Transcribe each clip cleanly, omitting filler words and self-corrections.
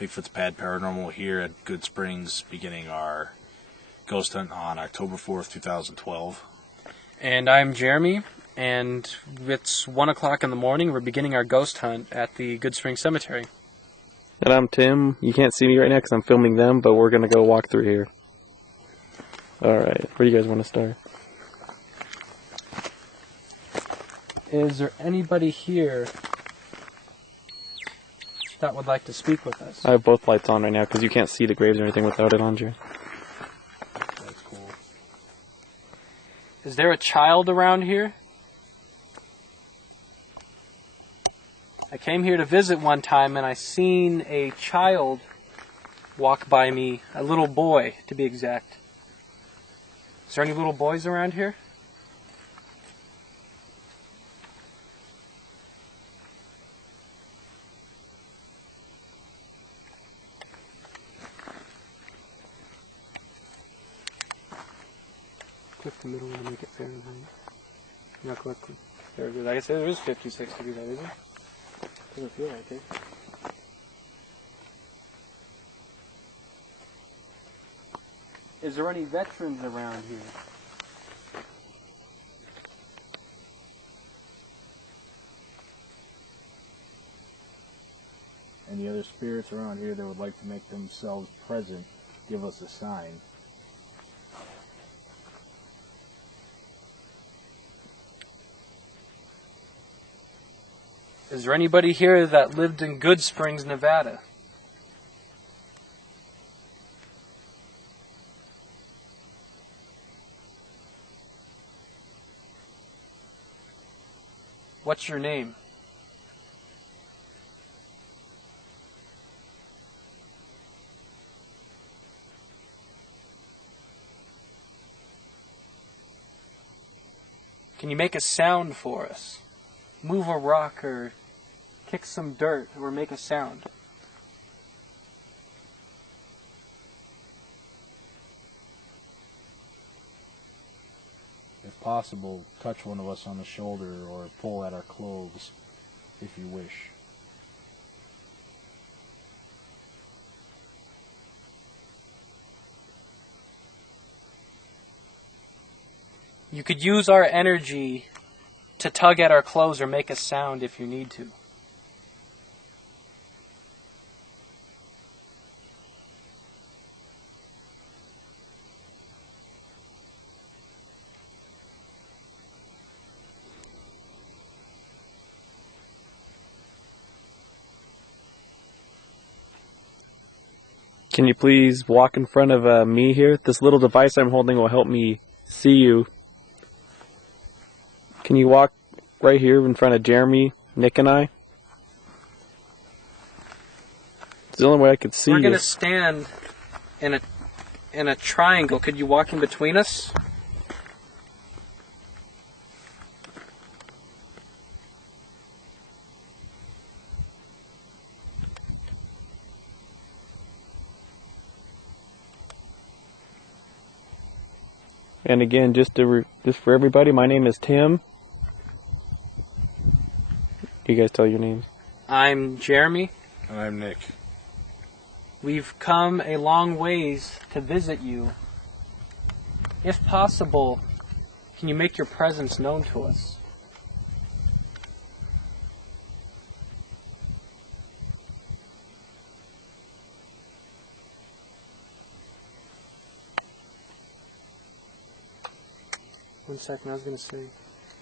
Bigfoots Pad Paranormal here at Goodsprings, beginning our ghost hunt on October 4th, 2012. And I'm Jeremy, and it's 1 o'clock in the morning. We're beginning our ghost hunt at the Goodsprings Cemetery. And I'm Tim. You can't see me right now because I'm filming them, but we're going to go walk through here. Alright, where do you guys want to start? Is there anybody here that would like to speak with us? I have both lights on right now because you can't see the graves or anything without it on, Jerry. That's cool. Is there a child around here? I came here to visit one time and I seen a child walk by me, a little boy to be exact. Is there any little boys around here? Click the middle and make it Fahrenheit. No, click. There it is. I guess there is 56 degrees out, isn't it? Doesn't feel like it. Is there any veterans around here? Any other spirits around here that would like to make themselves present, give us a sign. Is there anybody here that lived in Goodsprings, Nevada? What's your name? Can you make a sound for us? Move a rock or kick some dirt or make a sound. If possible, touch one of us on the shoulder or pull at our clothes if you wish. You could use our energy to tug at our clothes or make a sound if you need to. Can you please walk in front of me here? This little device I'm holding will help me see you. Can you walk right here in front of Jeremy, Nick, and I? It's the only way I could see you. We're going to stand in a triangle. Could you walk in between us? And again, just for everybody, my name is Tim. You guys tell your names. I'm Jeremy. And I'm Nick. We've come a long ways to visit you. If possible, can you make your presence known to us? One second, I was going to say,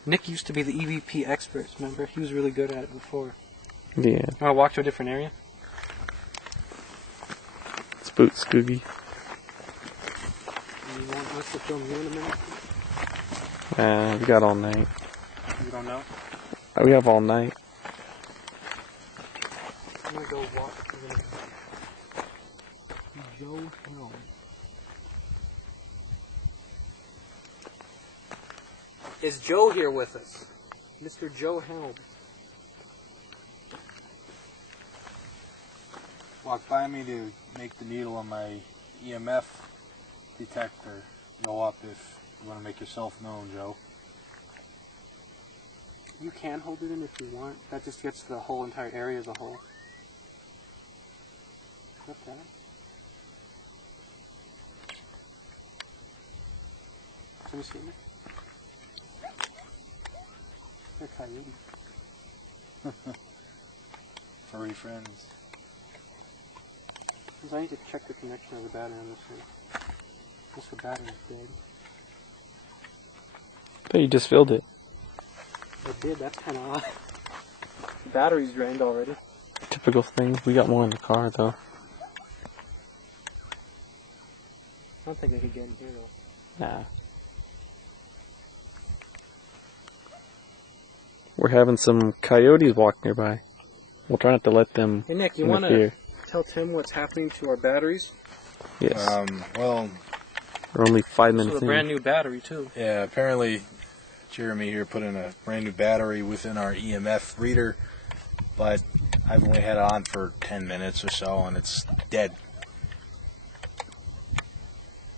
Nick used to be the EVP expert, remember? He was really good at it before. Yeah. Want to walk to a different area? Spook Scooby. You want us to film you in a minute? We got all night. You don't know? We have all night. I'm going to go walk to Joe Helm. Is Joe here with us? Mr. Joe Helm. Walk by me to make the needle on my EMF detector go up if you want to make yourself known, Joe. You can hold it in if you want. That just gets the whole entire area as a whole. What the? Let me see. They're coyotes. Furry friends. I need to check the connection of the battery on this one. Guess the battery's dead. But you just filled it. I did, that's kind of odd. The battery's drained already. Typical thing. We got more in the car though. I don't think I could get in here though. Nah. We're having some coyotes walk nearby. We'll try not to let them Hey Nick, you interfere. want to tell Tim what's happening to our batteries? Yes. Well, We're only 5 This minutes is a in. brand new battery too. yeah, apparently Jeremy here put in a brand new battery within our EMF reader, but I've only had it on for 10 minutes or so, and it's dead.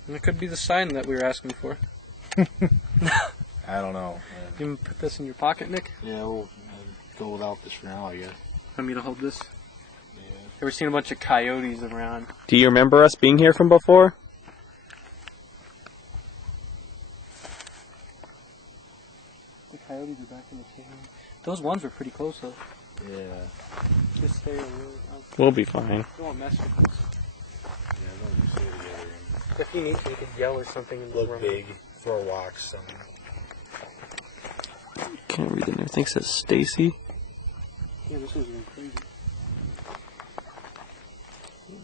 And it could be the sign that we were asking for. I don't know. You can put this in your pocket, Nick? Yeah, we'll go without this for now, I guess. Want me to hold this? Yeah. Ever seen a bunch of coyotes around? Do you remember us being here from before? The coyotes are back in the cave. Those ones were pretty close though. Yeah. Just stay away. We'll be fine. Don't want to mess with this. Yeah, we'll just stay together If he needs to, he could yell or something in the and room. look big, throw rocks, something. Can't read the name. I think it says Stacy. Yeah, this was really crazy.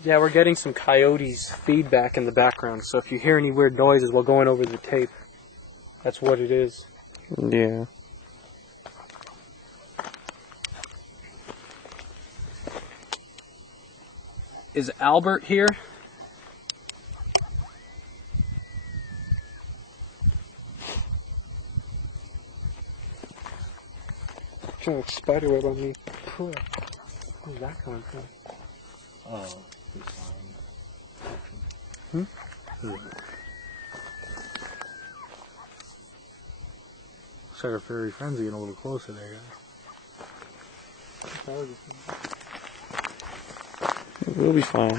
Yeah, we're getting some coyotes feedback in the background, so if you hear any weird noises while going over the tape, that's what it is. Yeah. Is Albert here? Trying to spiderweb on me. Where's that coming from? Oh, Hmm? Looks like our furry friends are getting a little closer there, guys. We'll be fine.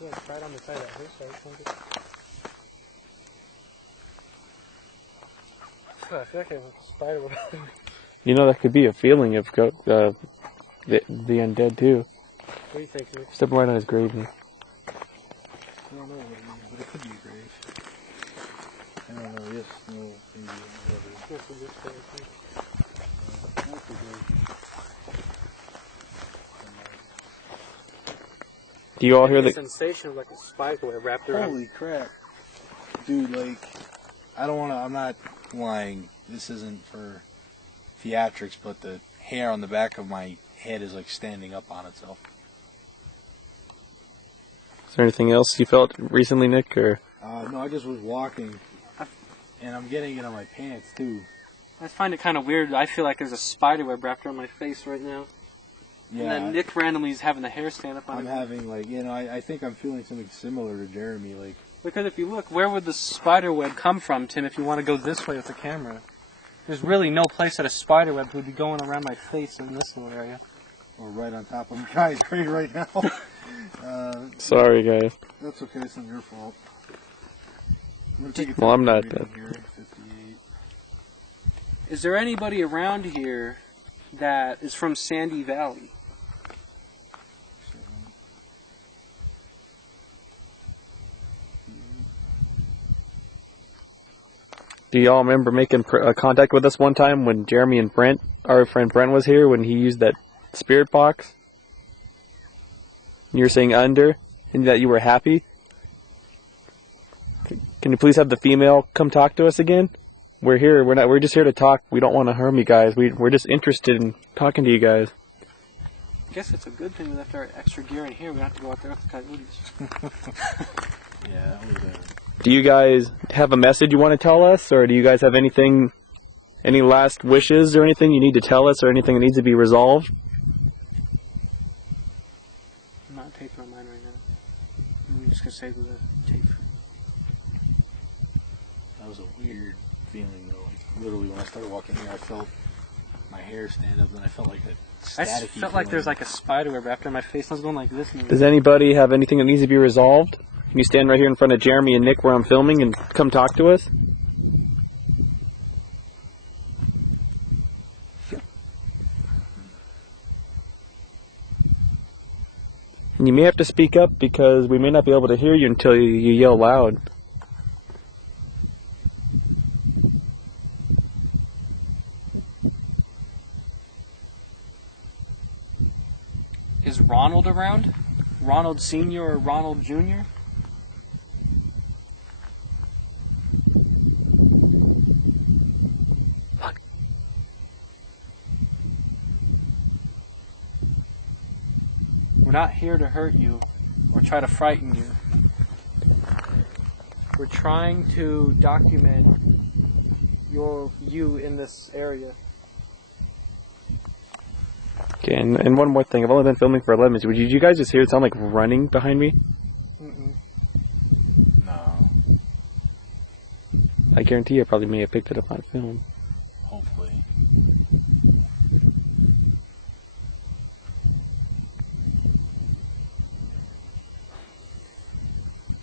Yeah, it's right on the side of that hillside. I feel like I have a spider web. You know, that could be a feeling of the undead too. What do you think, Nick? Step right on his grave. Nick. I don't know what it is, but it could be a grave. I don't know, yes, no, maybe whatever. This is this way, I think. That's a grave. Do you all hear the? sensation of like a spider web wrapped around? Holy crap. Dude, like, I don't want to, I'm not lying. This isn't for theatrics, but the hair on the back of my head is like standing up on itself. Is there anything else you felt recently, Nick? Or No, I just was walking, and I'm getting it on my pants, too. I find it kind of weird. I feel like there's a spider web wrapped around my face right now. Yeah, And then Nick randomly is having the hair stand up on I'm it. having, like, you know, I think I'm feeling something similar to Jeremy, like, Because if you look, where would the spider web come from, Tim, if you want to go this way with the camera? There's really no place that a spider web would be going around my face in this little area. or right on top of my guy's grave right now. sorry, guys. That's okay, it's not your fault. Well, I'm not dead. Here, 58. Is there anybody around here that is from Sandy Valley? Do y'all remember making contact with us one time when Jeremy and Brent, our friend Brent, was here when he used that spirit box? You were saying under, and that you were happy. Can you please have the female come talk to us again? We're here. We're just here to talk. We don't want to harm you guys. We're just interested in talking to you guys. I guess it's a good thing we left our extra gear in here. We don't have to go out there with the coyotes. Yeah, that was Do you guys have a message you want to tell us, or do you guys have anything, any last wishes or anything you need to tell us, or anything that needs to be resolved? I'm not taping on mine right now. I'm just going to save the tape. That was a weird feeling, though. Like, literally, when I started walking here, I felt my hair stand up, and I felt like a I staticky felt like there's feeling. like a spider web after my face. I was going like this. Does anybody have anything that needs to be resolved? Can you stand right here in front of Jeremy and Nick where I'm filming and come talk to us? And you may have to speak up because we may not be able to hear you until you yell loud. Is Ronald around? Ronald Sr. or Ronald Jr.? Fuck. We're not here to hurt you or try to frighten you. We're trying to document you in this area. Okay, and one more thing. I've only been filming for 11 minutes. Did you guys just hear it sound like running behind me? Mm-mm. No, I guarantee you I probably may have picked it up on film. hopefully.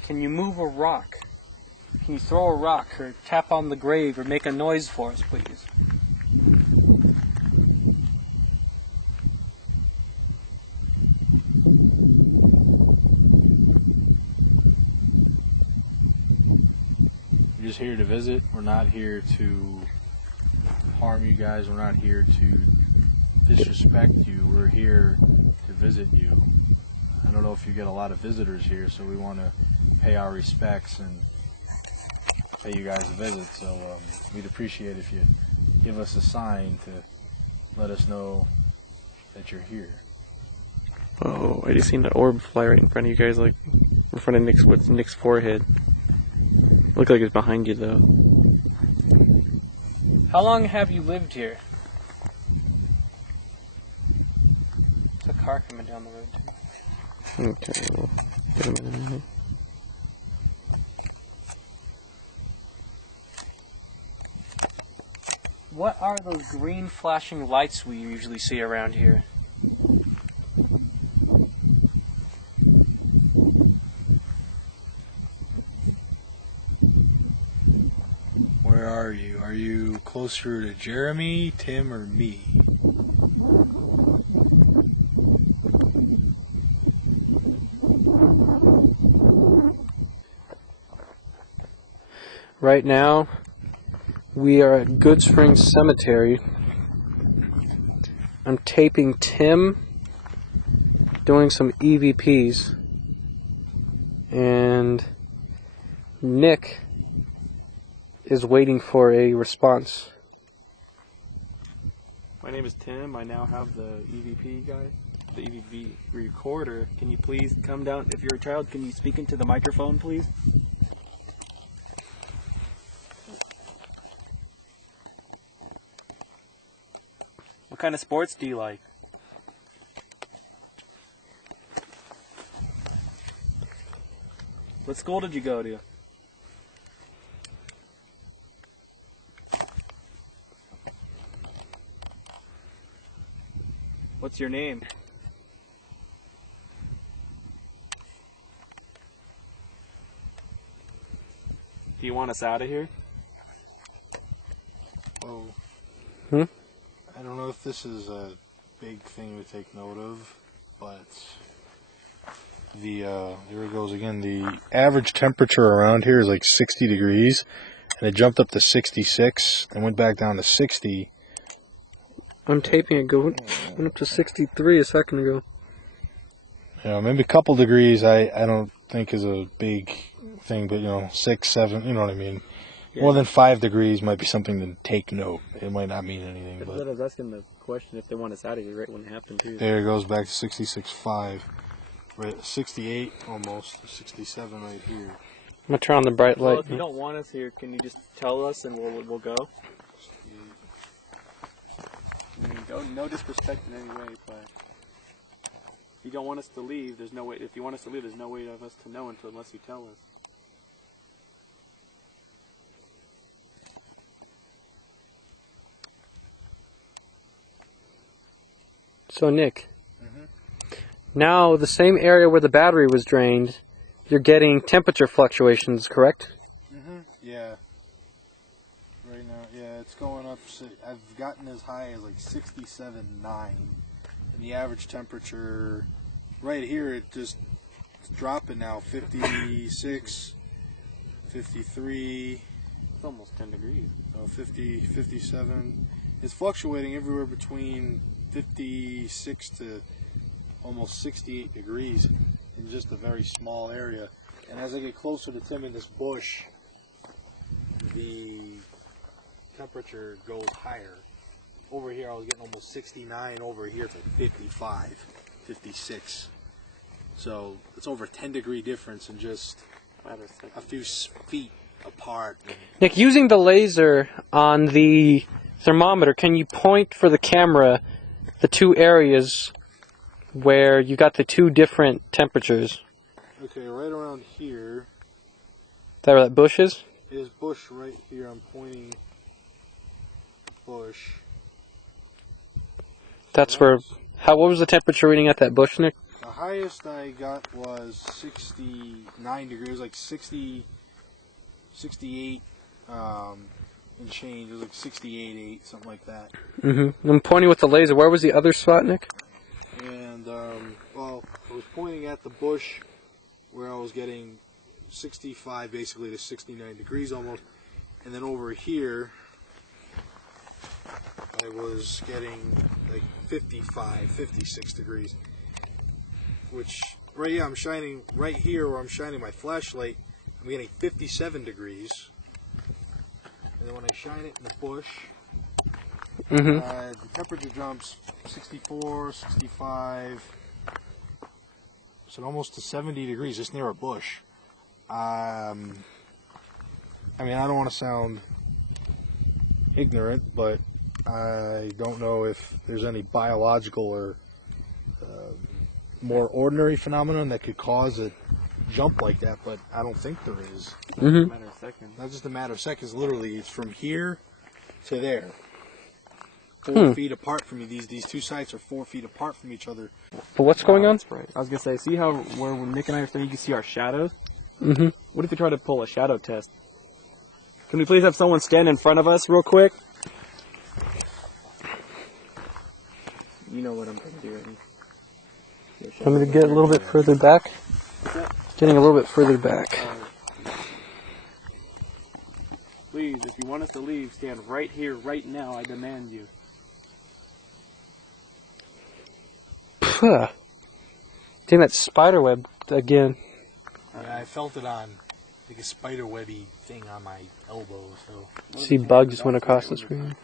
Can you move a rock? Can you throw a rock or tap on the grave or make a noise for us, please? We're just here to visit. We're not here to harm you guys. We're not here to disrespect you. We're here to visit you. I don't know if you get a lot of visitors here, so we want to pay our respects and pay you guys a visit. So we'd appreciate if you give us a sign to let us know that you're here. Oh, I just seen the orb fly right in front of you guys, like in front of Nick's forehead. Looked like it's behind you though. How long have you lived here? There's a car coming down the road too. Okay, well, wait a minute. What are those green flashing lights we usually see around here? Where are you? Are you closer to Jeremy, Tim, or me? Right now, we are at Goodsprings Cemetery. I'm taping Tim doing some EVPs, and Nick is waiting for a response. My name is Tim. I now have the EVP guy, the EVP recorder. Can you please come down? If you're a child, can you speak into the microphone, please? What kind of sports do you like? What school did you go to? What's your name? Do you want us out of here? Well, Hmm? I don't know if this is a big thing to take note of, but there it goes again. The average temperature around here is like 60 degrees, and it jumped up to 66 and went back down to 60. I'm taping it going went up to 63 a second ago. You know, maybe a couple degrees I don't think is a big thing, but 6, 7, you know what I mean. Yeah. More than 5 degrees might be something to take note. It might not mean anything, I but was asking the question if they want us out of here right when it happened too. there it goes back to 66.5. We're at 68 almost, 67 right here. I'm gonna turn on the bright light. Well, if you don't want us here, can you just tell us and we'll go? I mean, no disrespect in any way, but if you don't want us to leave, there's no way. If you want us to leave, there's no way of us to know unless you tell us. So, Nick, now the same area where the battery was drained, you're getting temperature fluctuations, correct? Yeah. Right now, yeah, it's going up. I've gotten as high as like 67.9. And the average temperature right here, it's dropping now. 56, 53. It's almost 10 degrees. 50, 57. It's fluctuating everywhere between 56 to almost 68 degrees in just a very small area. And as I get closer to Tim in this bush, the temperature goes higher. Over here I was getting almost 69, over here it's like 55, 56. So it's over a 10-degree difference in just a few feet apart. Nick, using the laser on the thermometer, can you point for the camera the two areas where you got the two different temperatures? Okay, right around here. Is that where that bush is? There's bush right here. I'm pointing bush. That's where. What was the temperature reading at that bush, Nick? The highest I got was 69 degrees, like 60, 68 and change. It was like 68.8, something like that. I'm pointing with the laser. Where was the other spot, Nick? And, well, I was pointing at the bush where I was getting 65 basically to 69 degrees almost. And then over here, I was getting like 55, 56 degrees. Which, right here, I'm shining, right here where I'm shining my flashlight, I'm getting 57 degrees. And then when I shine it in the bush, the temperature jumps 64, 65, so almost to 70 degrees just near a bush. I mean, I don't want to sound ignorant, but I don't know if there's any biological or more ordinary phenomenon that could cause a jump like that, but I don't think there is. It's a matter of seconds. Not just a matter of seconds, literally, it's from here to there. 4 feet apart from me. These two sites are 4 feet apart from each other. But what's going on? That's right. I was going to say, see how where Nick and I are standing, you can see our shadows? What if we try to pull a shadow test? Can we please have someone stand in front of us real quick? You know what I'm going to do, right? I'm going to get a little bit further back. Getting a little bit further back. Please, if you want us to leave, stand right here, right now. I demand you. Damn, that spider web again. Yeah, I felt it on like a spider webby thing on my elbow. So See, bug just went across the screen.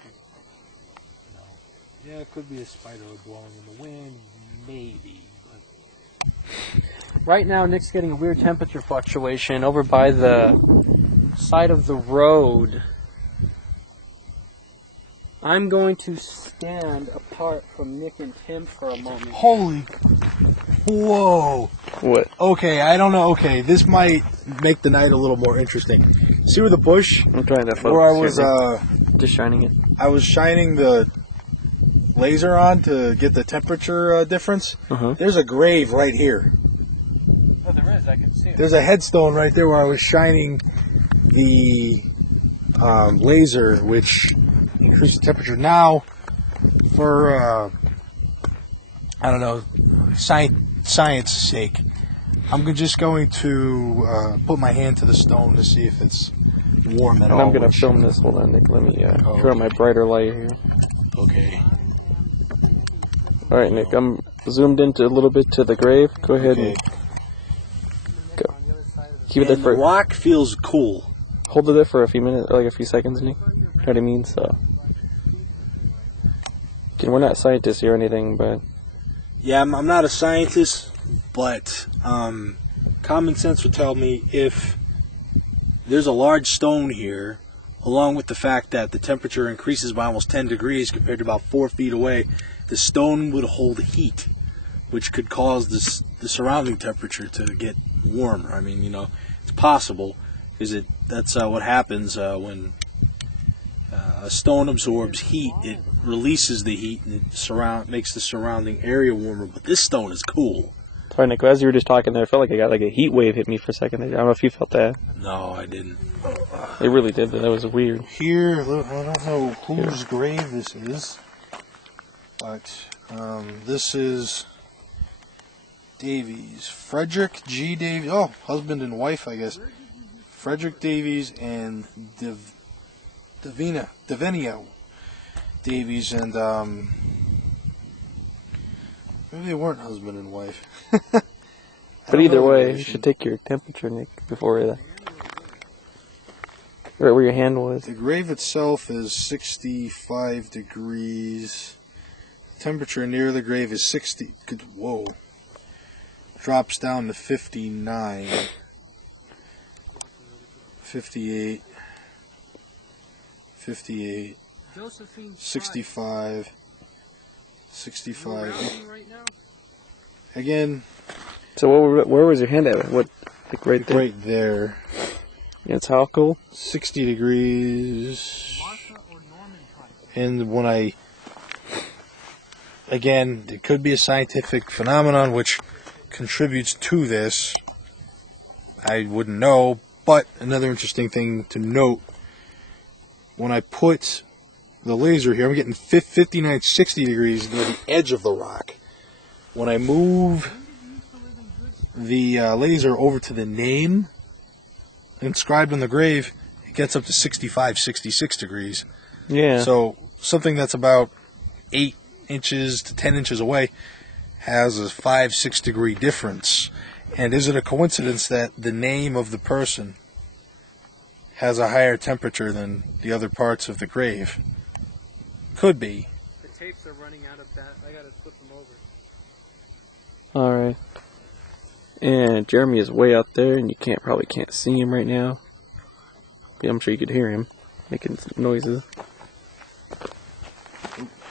yeah, it could be a spider blowing in the wind, maybe. Right now, Nick's getting a weird temperature fluctuation over by the side of the road. I'm going to stand apart from Nick and Tim for a moment. Holy, whoa! What? Okay, I don't know. Okay, this might make the night a little more interesting. See where the bush? I'm trying to focus. Where I was, just shining it. I was shining the laser on to get the temperature difference. There's a grave right here. Oh, there is. I can see it. There's a headstone right there where I was shining the laser, which increased the temperature. Now, for I don't know, science sake, I'm just going to put my hand to the stone to see if it's warm at all. I'm going to film this. Hold on, Nick. Let me turn on my brighter light here. Okay. All right, Nick. I'm zoomed into a little bit to the grave. Go ahead and go. Keep it there for. The rock feels cool. Hold it there for a few minutes, like a few seconds, Nick. You know what I mean? So, we're not scientists here or anything, but yeah, I'm not a scientist, but common sense would tell me if there's a large stone here, along with the fact that the temperature increases by almost 10 degrees compared to about 4 feet away, the stone would hold heat, which could cause the surrounding temperature to get warmer. I mean, it's possible. That's what happens when A stone absorbs heat; it releases the heat, and it makes the surrounding area warmer. But this stone is cool. Sorry, Nick. As you were just talking there, I felt like I got like a heat wave hit me for a second. I don't know if you felt that. No, I didn't. It really did, but that was weird. Here, look, I don't know whose grave this is, but this is Davies. Frederick G. Davies. Oh, husband and wife, I guess. Frederick Davies and Davina Davies, and maybe they weren't husband and wife. But either way, you should take your temperature, Nick, before right where your hand was. The grave itself is 65 degrees. Temperature near the grave is 60. Whoa. Drops down to 59. 58. 58. 65. 65. Again. So where was your hand at? What, like right there? Right there. Yeah, it's how cool? 60 degrees. And when again, it could be a scientific phenomenon which contributes to this. I wouldn't know, but another interesting thing to note, when I put the laser here, I'm getting 59, 60 degrees near the edge of the rock. When I move the laser over to the name inscribed on the grave, it gets up to 65, 66 degrees. Yeah. So something that's about 8 inches to 10 inches away has a 5-6 degree difference. And is it a coincidence that the name of the person has a higher temperature than the other parts of the grave? Could be. The tapes are running out of that. I gotta flip them over. Alright. And Jeremy is way out there, and you probably can't see him right now. Yeah, I'm sure you could hear him making noises.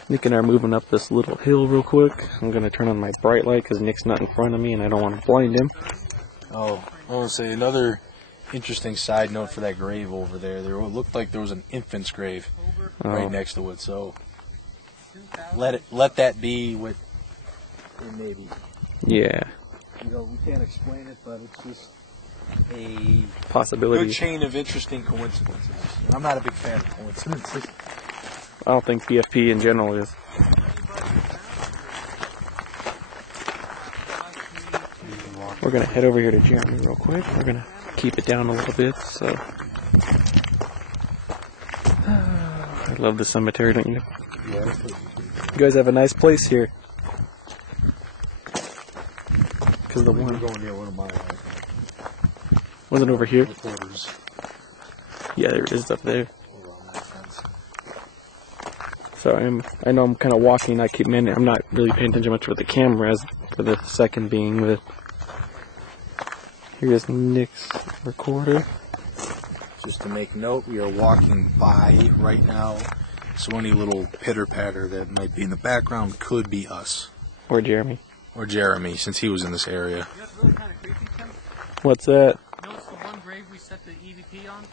Nick and I are moving up this little hill real quick. I'm going to turn on my bright light because Nick's not in front of me and I don't want to blind him. Oh, I want to say another interesting side note for that grave over there. There looked like there was an infant's grave right next to it. So let that be what it may be. Yeah. You know, we can't explain it, but it's just a possibility. Good chain of interesting coincidences. And I'm not a big fan of coincidences. I don't think PFP in general is. We're going to head over here to Jeremy real quick. We're going to keep it down a little bit. So, I love the cemetery, don't you? Yeah. You guys have a nice place here. Because the one going near one of my wasn't over here. Reporters. Yeah, there it is up there. So I know I'm kind of walking. I'm not really paying attention much with the camera as for the second being. But here's Nick's recorder. Just to make note, we are walking by right now, so any little pitter patter that might be in the background could be us Or Jeremy. or Jeremy, since he was in this area. You know what's really kind of creepy, Tim? What's that? You know what's the one grave we set the EVP on?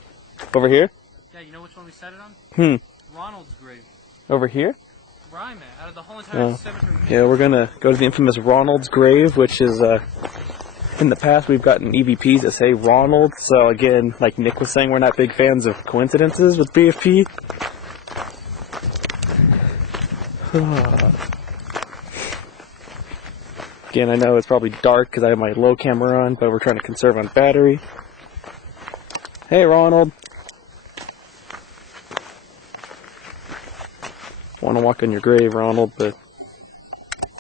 Over here? Yeah, you know which one we set it on? Ronald's grave. Over here? Where I'm at, out of the whole entire cemetery. Yeah, we're gonna go to the infamous Ronald's grave, which is in the past we've gotten EVPs that say Ronald. So again, like Nick was saying, we're not big fans of coincidences with BFP. Again, I know it's probably dark because I have my low camera on, but we're trying to conserve on battery. Hey, Ronald. Want to walk on your grave, Ronald, but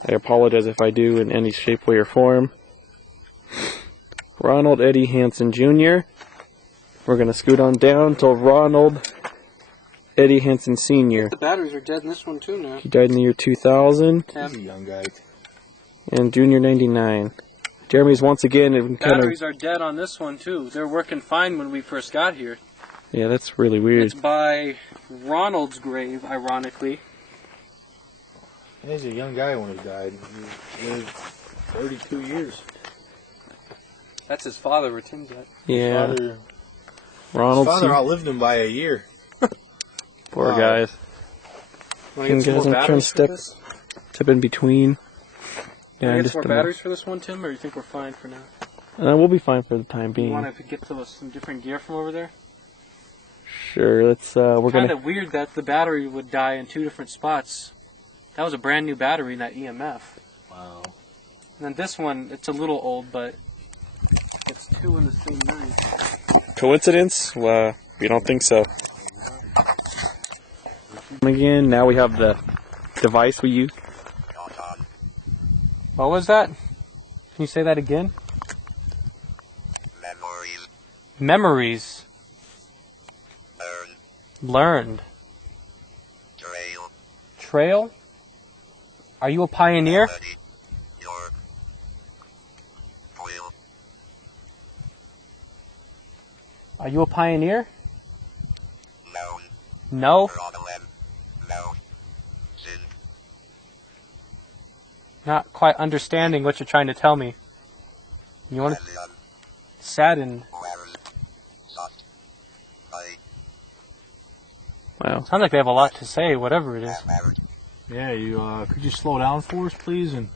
I apologize if I do in any shape, way, or form. Ronald Eddie Hansen Jr. We're going to scoot on down till Ronald Eddie Hansen Sr. The batteries are dead in this one too now. He died in the year 2000. He's a young guy. And Junior 99. Jeremy's once again kind Batteries are dead on this one too. They were working fine when we first got here. Yeah, that's really weird. It's by Ronald's grave, ironically. He's a young guy when he died. He lived 32 years. That's his father, where Tim's at. Yeah. His Ronald father Sr. outlived him by a year. Poor guys. Want to Can get some guys more trying to batteries for this? step in between. Can we get just some more a moment. batteries for this one, Tim, or you think we're fine for now? We'll be fine for the time You being. want to get to some different gear from over there? Sure, let's, we're Kind gonna... of weird that the battery would die in 2 different spots. That was a brand new battery in that EMF. Wow. And then this one, it's a little old, but it's 2 in the same night. Coincidence? Well, we don't think so. Again, now we have the device we use. What was that? Can you say that again? Memories. Memories. Learn. Learned. Trail. Trail? Are you a pioneer? Melody. Your. Quill. Are you a pioneer? Known. No. Problem. No. Sin. Not quite understanding what you're trying to tell me. You want to Alien. sadden? Where's. Soft. I. Wow. Sounds like they have a lot to say, whatever it is. Married. Yeah, you could you slow down for us, please, and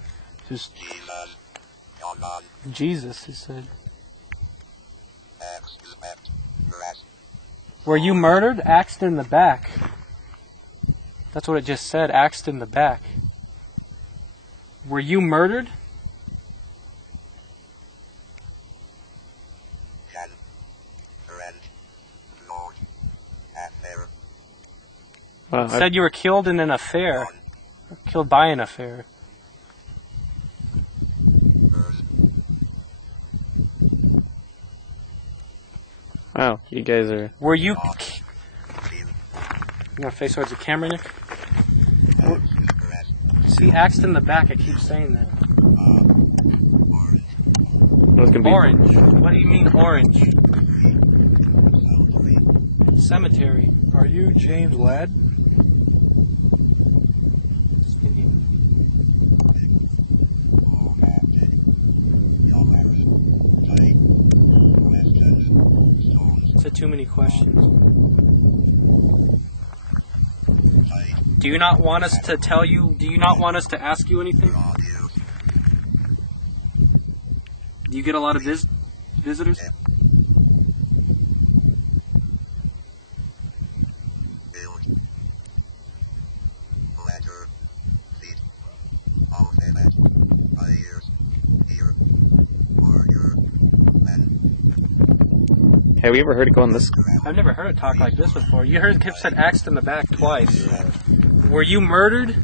just Jesus. Come on. Jesus, he said. Expect. Rest. Were you murdered? Axed in the back. That's what it just said, axed in the back. Were you murdered? Can. Friend. Lord. Affair. Wow, It said you were killed in an affair. Killed by an affair. wow, you guys are... Were you... Feel. You want to face towards the camera, Nick? Rest. See, axed in the back, I keep saying that. Orange. It's gonna be... Orange. What do you mean orange? Southway. Cemetery. Are you James Ladd? Said too many questions. Do you not want us to tell you? Do you not want us to ask you anything? Do you get a lot of visitors? Have we ever heard it going this... I've never heard it talk like this before. You heard Kip said axed in the back twice. Were you murdered?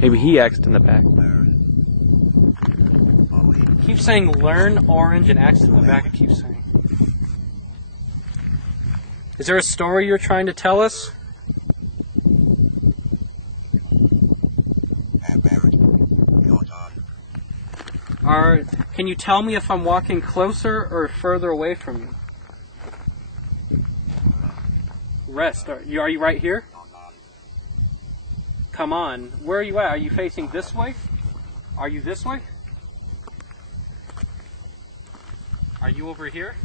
Maybe he axed in the back. Keep saying learn, orange, and axed in the back. It keeps saying. Is there a story you're trying to tell us? Or can you tell me if I'm walking closer or further away from you? Rest. Are you right here? Come on. Where are you at? Are you facing this way? Are you this way? Are you over here?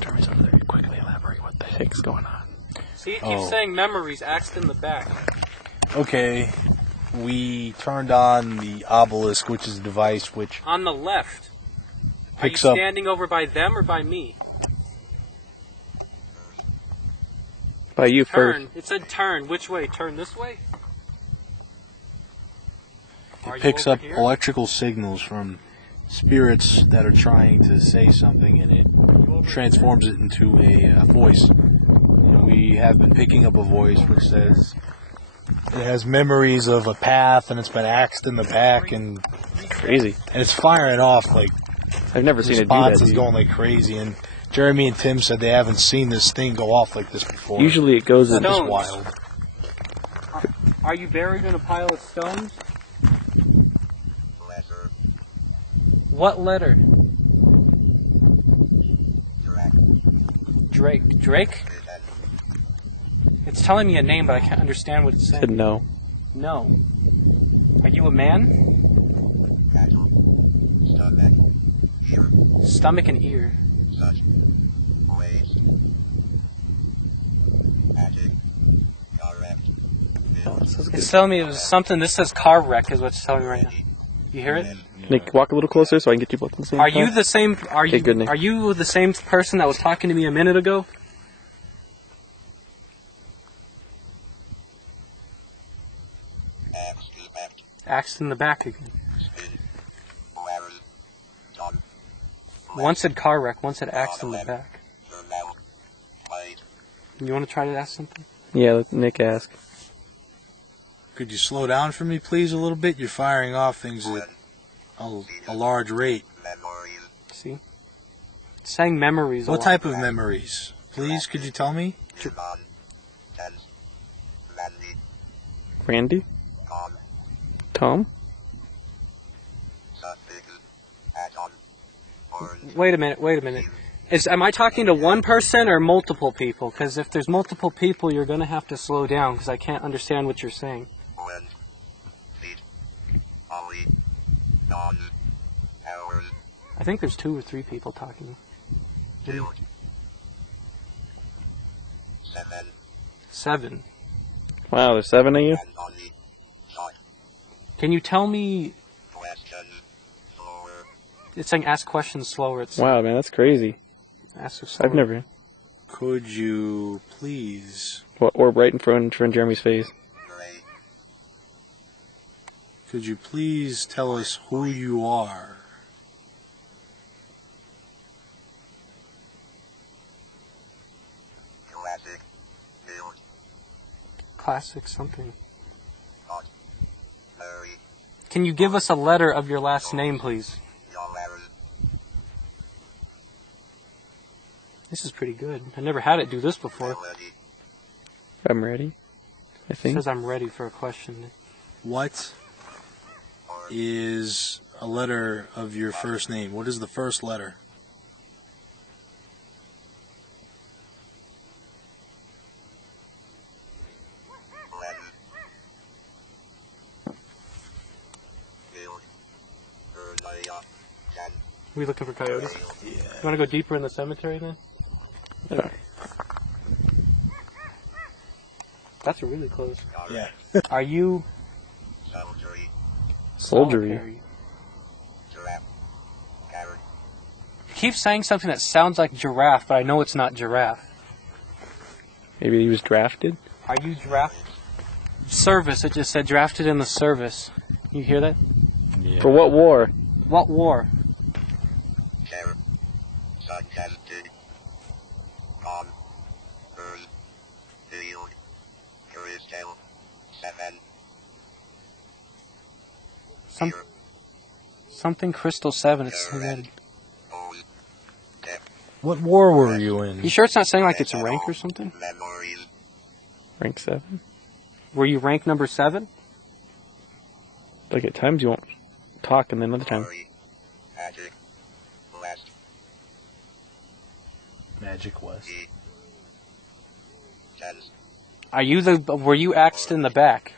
Terry's over there. Quickly elaborate what the heck's going on. See, it keeps saying memories axed in the back. Okay, we turned on the obelisk, which is a device which On the left. Are you picks up. standing over by them or by me? By you Turn. first. It said turn. Which way? Turn this way? Are It you picks over up here? electrical signals from spirits that are trying to say something, and it transforms it into a voice. And we have been picking up a voice which says it has memories of a path, and it's been axed in the back, and Crazy. it's firing off like I've never seen it do response that. is dude. going like crazy. And Jeremy and Tim said they haven't seen this thing go off like this before. Usually it goes in... It's Stones. wild. Are you buried in a pile of stones? Letter. What letter? Direct. Drake. Drake? It's telling me a name, but I can't understand what it's Said saying. no. No. Are you a man? Cattle. Stomach. Ear. Stomach and ear. Such. Waste. Attic. Correct. Oh, this is good. It's telling me it was something. This says car wreck is what's telling me right now. You hear it? Nick, walk a little closer so I can get you both in the same Are spot. you the same? Are Okay, you? good, Nick. Are you the same person that was talking to me a minute ago? Expect. Axed in the back again. Spin. Where's Tom? One said car wreck. One said axed in the back. Vermel. Wait. You want to try to ask something? Yeah, let Nick ask. Could you slow down for me, please, a little bit? You're firing off things at a large rate. Memories. See? It's saying memories. What type of memories? Please, could you tell me? Iman. Tense. Mandy. Randy? Tom. Tom? Suffix. Atom. Orange. Wait a minute. Am I talking to one person or multiple people? Because if there's multiple people, you're going to have to slow down because I can't understand what you're saying. Wind. Feet. Ollie. Dawn. Hours. I think there's 2 or 3 people talking. Tilt. 7. 7. Wow, there's 7 of you? And Ollie. Shot. Can you tell me? Question. Slower. It's saying ask questions slower. It's Wow, man, that's crazy. ask slower. I've never... Could you please? What, or right in front of Jeremy's face. Gray. Could you please tell us who you are? Classic. Build. Classic something. Hot. Murray. Can you give us a letter of your last name, please? Yolaren. This is pretty good. I never had it do this before. Melody. I'm ready, I It think. says I'm ready for a question. What is a letter of your first name? What is the first letter? Len. Build. Ernaya. Jan. We looking for coyotes? Rail. You want to go deeper in the cemetery then? Okay. That's really close. Yeah. Are you? Soldiery. Soldiery. Giraffe. Carrot. You keep saying something that sounds like giraffe, but I know it's not giraffe. Maybe he was drafted? Are you draft? Service. It just said drafted in the service. You hear that? Yeah. For what war? What war? Carrot. Suggested. Tom. Earl. Field. Crystal. 7. Here. Something Crystal 7. It's Correct. submitted. Old. Dep. What war were you in? You sure it's not saying like it's rank or something? Memories. Rank 7? Were you rank number 7? Like at times you won't talk and then other times. Murray. Attic. West. Magic West. E. Tense. Are you the? Were you axed in the back?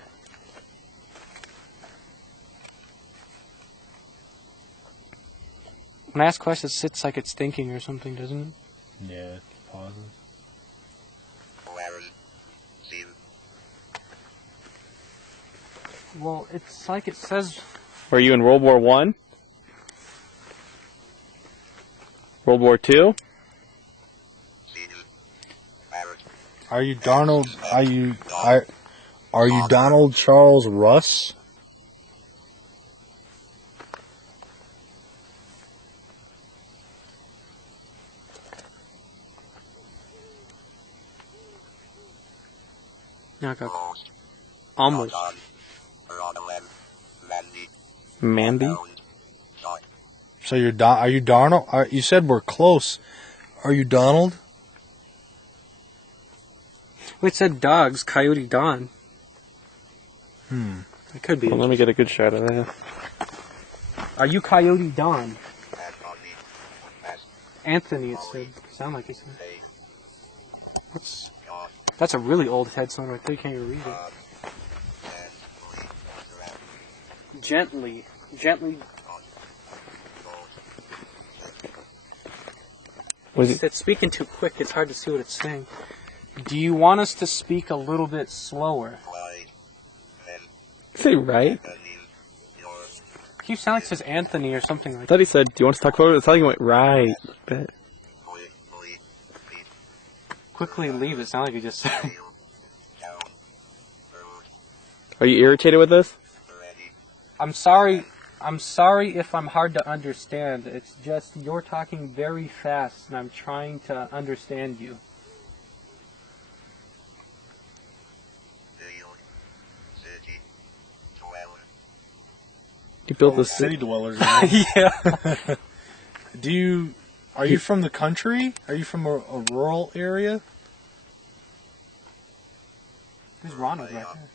When I ask questions, it sits like it's thinking or something, doesn't it? Yeah. Pauses. Warren. Sim. Well, it's like it says. Were you in World War I? World War II? Seaton. Barrett. Are you Donald? Are you Donald Charles Russ? No, I got Ghost. almost. Don. Ronalem. Mandy. Mandy? Bound. Shot. So you're Are you Donald? You said we're close. Are you Donald? Well, it said dogs, Coyote Don. It could be. Well, let me get a good shot of that. Are you Coyote Don? Anthony. West. Anthony, it said. Sound like he said. A. What's, John. that's a really old headstone right there. You can't even read it. And Lee. Giraffe. Gently. Gently. Was It's speaking too quick. It's hard to see what it's saying. Do you want us to speak a little bit slower? Say right. You sound like it says Anthony or something I like thought he said, do you want us to talk forward? It's like he went right. Bet. Quickly leave. It sounded like you just said. Are you irritated with this? I'm sorry if I'm hard to understand. It's just you're talking very fast and I'm trying to understand you. You built this City city. dwellers. Yeah. Are you from the country? Are you from a rural area? There's Ronald right there.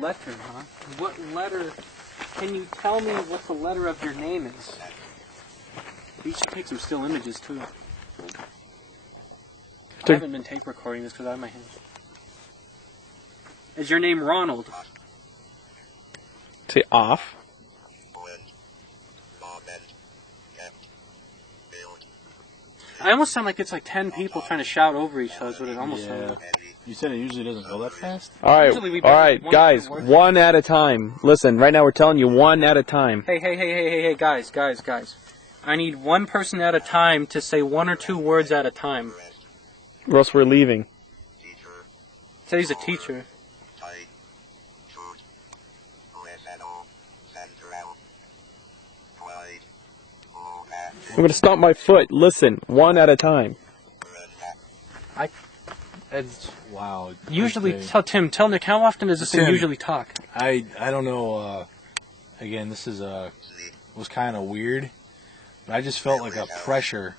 Letter, huh? What letter? Can you tell me what the letter of your name is? You should take some still images too. I haven't been tape recording this because I have my hands. Is your name Ronald? Say off. I almost sound like it's like 10 people trying to shout over each other. Is what it almost sounds like. You said it usually doesn't go that fast? Usually we All right, one guys, word. one at a time. Listen, right now we're telling you one at a time. Hey, guys. I need one person at a time to say one or two words at a time. Or else we're leaving. Say he's a teacher. I'm going to stomp my foot. Listen, one at a time. It's Wow. usually Okay. tell Nick, how often does this thing Tim. usually talk? I don't know. Again, this is was kind of weird. But I just felt like a pressure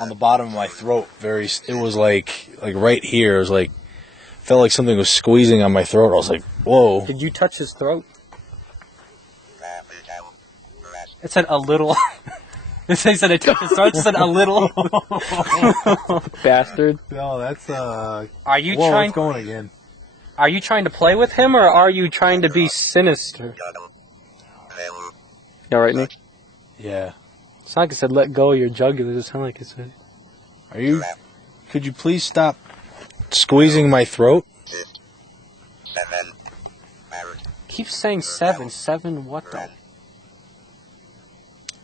on the bottom of my throat. It was like right here. It was like felt like something was squeezing on my throat. I was like, whoa. Did you touch his throat? It said a little. It said it touched his throat. It said a little. Bastard. No, that's Are you whoa, trying? it's going again. Are you trying to play with him, or are you trying to be sinister? You all right, Nick? Yeah. It's not like it said let go of your jugular. It sounded like it said. Are you? Could you please stop squeezing my throat? Keeps saying seven. Seven what though?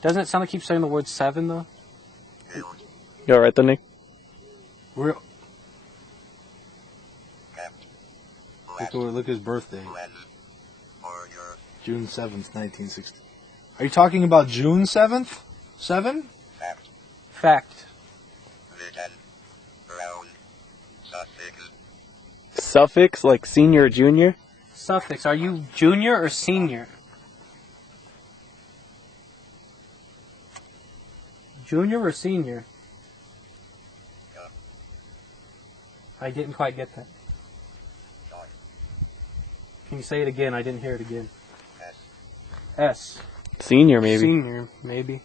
Doesn't it sound like it keeps saying the word seven though? You all right, then, Nick? We're look at his birthday. June 7th, 1960. Are you talking about June 7th? 7? Fact. Suffix, like senior or junior? Suffix. Are you junior or senior? Junior or senior? I didn't quite get that. Can you say it again? I didn't hear it again. S. Senior, maybe. Senior, maybe.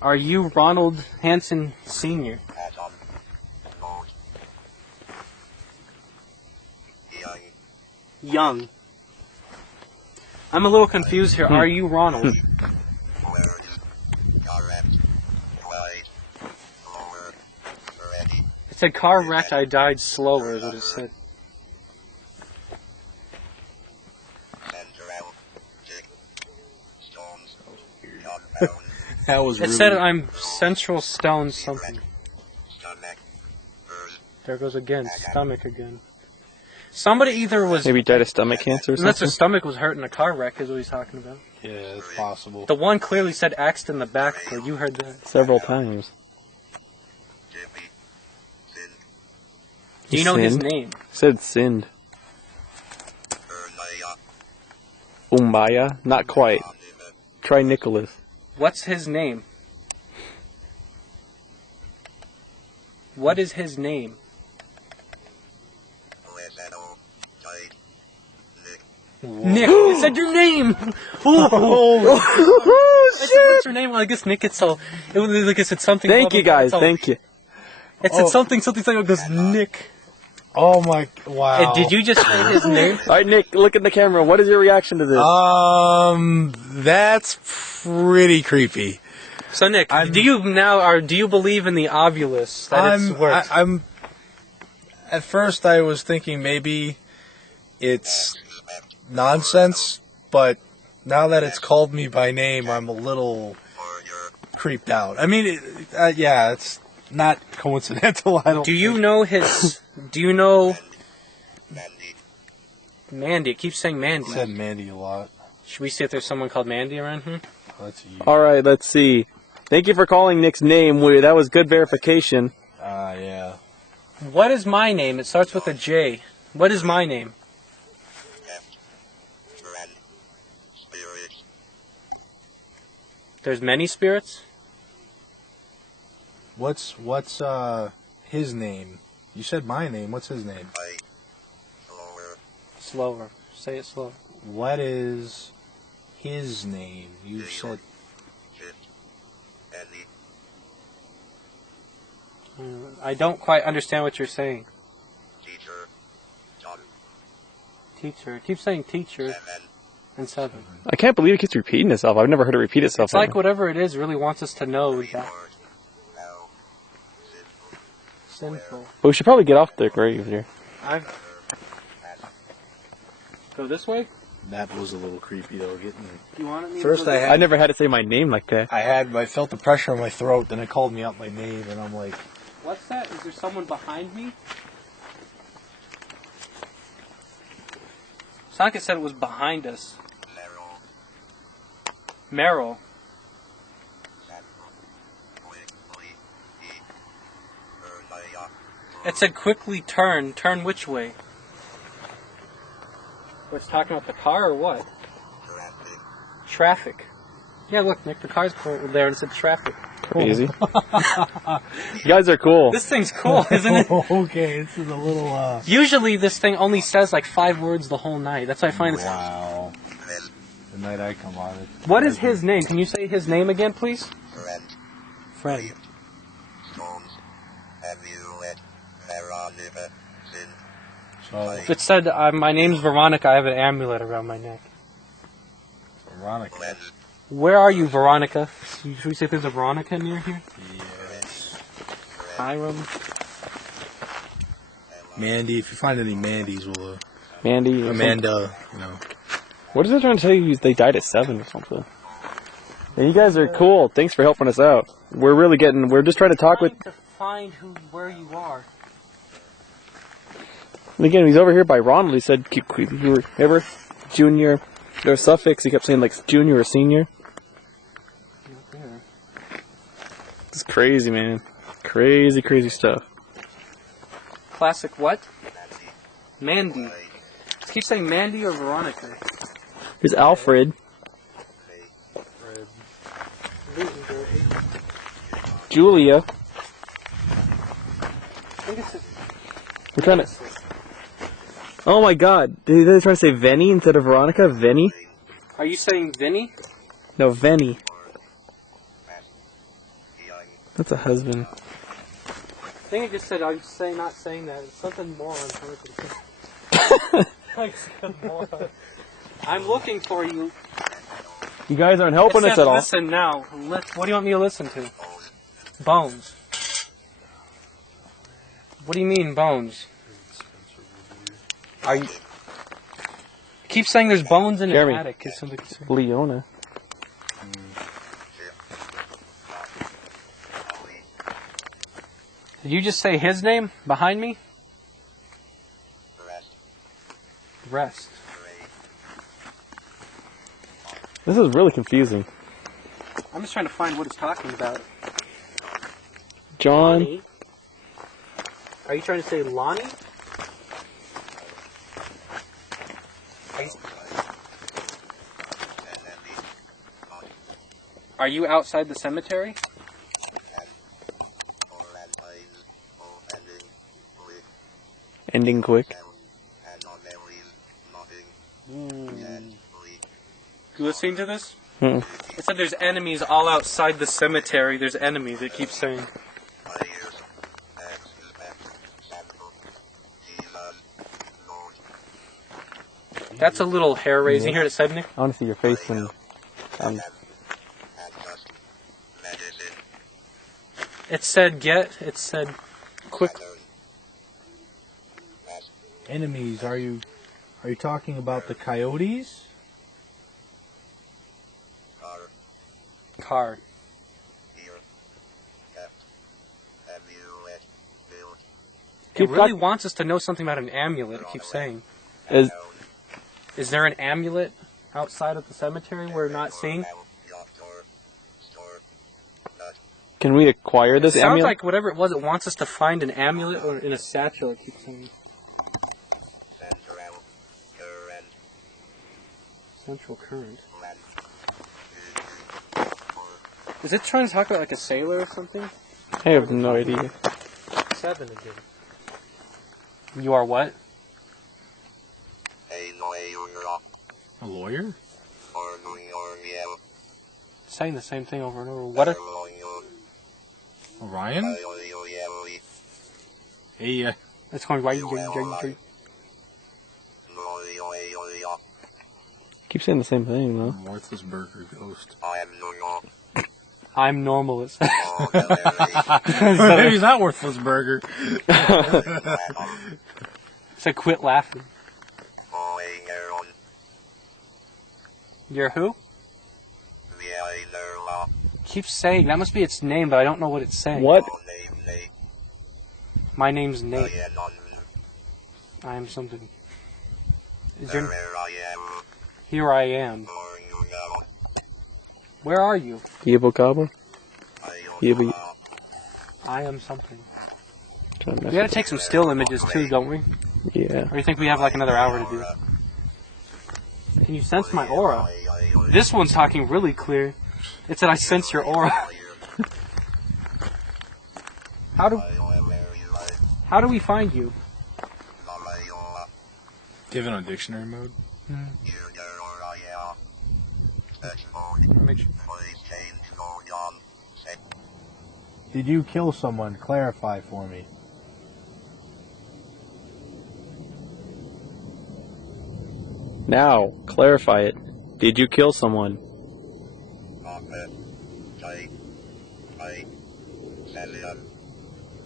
Are you Ronald Hansen Senior? Young. I'm a little confused here. Are you Ronald? It said car wrecked, I died slower, is what it said. That was It really... said I'm Central Stone something. There goes again, stomach again. Somebody either was... Maybe died of stomach cancer or Unless something? his stomach was hurt in a car wreck is what he's talking about. Yeah, it's possible. The one clearly said axed in the back, but you heard that. Several times. Do you know his Sinned? name? Said sinned. Umbaya? Not quite. Try Nicholas. What's his name? What is his name? Nick, it said your name! Oh, I said, what's your name? Well, I guess Nick, it's so... It was like I said something... Thank you, guys. so- Thank you. It said something, it goes Nick. Oh my... Wow. Did you just say his name? All right, Nick, look at the camera. What is your reaction to this? That's pretty creepy. So Nick, do you believe in the ovulus that it's worked? I'm. At first, I was thinking maybe it's nonsense, but now that it's called me by name, I'm a little creeped out. I mean, it's not coincidental. I don't. Do you know his? Do you know? Mandy. It keeps saying Mandy. I said Mandy a lot. Should we see if there's someone called Mandy around here? Let's see. All right, let's see. Thank you for calling Nick's name. That was good verification. Yeah. What is my name? It starts with a J. What is my name? There's many spirits? What's his name? You said my name. What's his name? Slower. Say it slower. What is his name? You said. I don't quite understand what you're saying. Teacher. It keeps saying teacher and 7. I can't believe it keeps repeating itself. I've never heard it repeat itself. It's like whatever it is really wants us to know that. Sinful. But we should probably get off the grave here. Go this way? That was a little creepy though. You want it? First, I never had to say my name like that. I felt the pressure in my throat. Then it called me out my name, and I'm like, What's that? Is there someone behind me? Sonka said it was behind us. Meryl. It said quickly turn. Turn which way? What's talking about the car or what? Traffic. Yeah, look, Nick, the car's there and it said traffic. Crazy. You guys are cool. This thing's cool, isn't it? okay, this is a little. Usually this thing only says like 5 words the whole night. That's why I find it. Wow. The night I come on it. What is his name? Can you say his name again, please? Friend. So, If it said, my name's Veronica, I have an amulet around my neck. Veronica. Where are you, Veronica? Should we say if there's a Veronica near here? Yes. Hiram. Mandy. If you find any Mandys, we'll. Mandy. Amanda. You know. What is it trying to tell you? They died at 7 or something. Yeah, you guys are cool. Thanks for helping us out. We're just trying to talk with. To find where you are. And again, he's over here by Ronald. He said you were ever junior. There's a suffix. He kept saying like junior or senior. It's crazy, man. Crazy, crazy stuff. Classic what? Mandy. Just keep saying Mandy or Veronica. Here's Alfred. Julia. We're trying to. Oh my God! They're trying to say Venny instead of Veronica. Venny. Are you saying Vinny? No, Venny. That's a husband. I think I just said I'm not saying that. It's something more on purpose. I'm looking for you. You guys aren't helping us at all. Listen now. What do you want me to listen to? Bones. What do you mean bones? Are you? Keep saying there's bones in Jeremy. the attic. Leona. Did you just say his name behind me? Rest. This is really confusing. I'm just trying to find what it's talking about. John. Lonnie? Are you trying to say Lonnie? Are you outside the cemetery? Ending quick. You listening to this? Mm-mm. It said there's enemies all outside the cemetery. There's enemies. It keeps saying. That's a little hair raising. You heard it said, Nick? I want to see your face when. It said quick. Enemies, are you talking about the coyotes? Car. It really wants us to know something about an amulet, it keeps saying. Is there an amulet outside of the cemetery we're not seeing? Can we acquire this It sounds amulet? like whatever it was, it wants us to find an amulet or in a satchel, it keeps saying. Central current. Is it trying to talk about like a sailor or something? I have no idea. 7 again. You are what? A lawyer? Saying the same thing over and over. What? Orion? Hey, It's going right. Keep saying the same thing, though. worthless burger ghost. I'm normal. It's Maybe he's not worthless burger. like quit laughing. You're who? Keeps saying that must be its name, but I don't know what it's saying. What? My name's Nate. I am something. Is your... Here I am. Where are you? Yabokaba? I am something. We gotta take some still images too, don't we? Yeah. Or you think we have like another hour to do it? Can you sense my aura? This one's talking really clear. It said I sense your aura. How do we find you? Given on dictionary mode. Make sure. Did you kill someone? Clarify for me. Now, clarify it. Did you kill someone?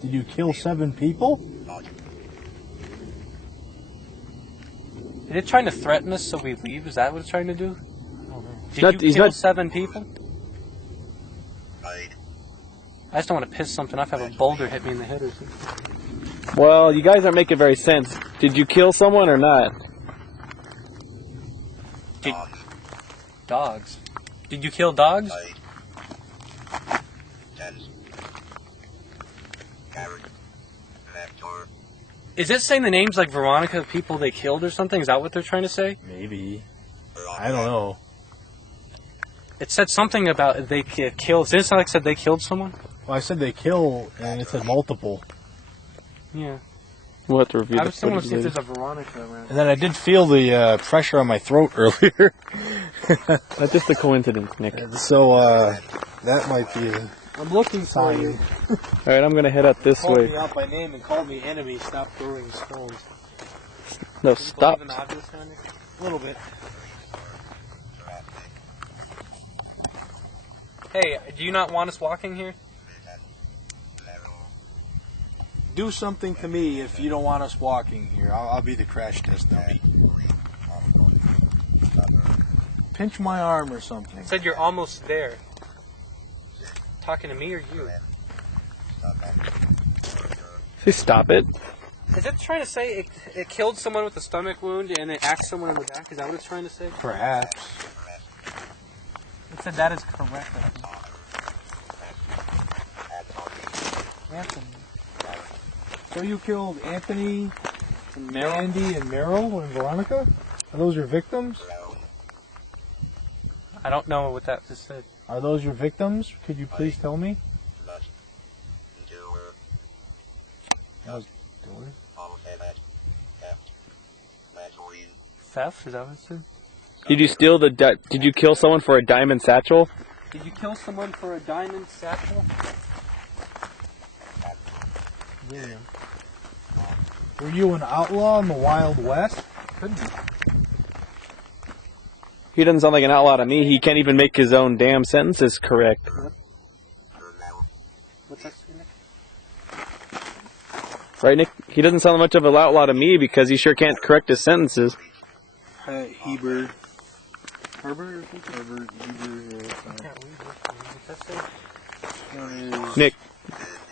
Did you kill 7 people? Is it trying to threaten us so we leave? Is that what it's trying to do? Did you he's kill not- 7 people? I just don't want to piss something off, have a boulder hit me in the head or something. Well, you guys aren't making very sense. Did you kill someone or not? Dogs. Did you kill dogs? Is it saying the names like Veronica of people they killed or something? Is that what they're trying to say? Maybe. I don't know. It said something about they killed. Didn't it sound like it said they killed someone? Well, I said they kill, and it said multiple. Yeah. We'll have to review I the was still want to footage see if later. there's a Veronica around. And then I did feel the pressure on my throat earlier. That's just a coincidence, Nick. So, that might be a I'm looking for you. Alright, I'm gonna head out this called way. me out by name and called me enemy. Stop throwing stones. No, stop. Believe in the obvious down there? A little bit. Hey, do you not want us walking here? Do something to me if you don't want us walking here. I'll be the crash test dummy. Pinch my arm or something. It said you're almost there. Talking to me or you? Say stop it. Is it trying to say it killed someone with a stomach wound and it axed someone in the back? Is that what it's trying to say? Perhaps. It said that is correct, I think. Anthony. So you killed Anthony, And Meryl? Andy, and Meryl, and Veronica? Are those your victims? I don't know what that just said. Are those your victims? Could you please tell me? That was Theft? Is that what it said? Did you steal the? Did you kill someone for a diamond satchel? Did you kill someone for a diamond satchel? Yeah. Were you an outlaw in the Wild West? Could be. He doesn't sound like an outlaw to me. He can't even make his own damn sentences correct. What's that, Nick? Right, Nick? He doesn't sound much of an outlaw to me because he sure can't correct his sentences. Heber. Herbert or something? Herbert, Heber, What's that say? Nick,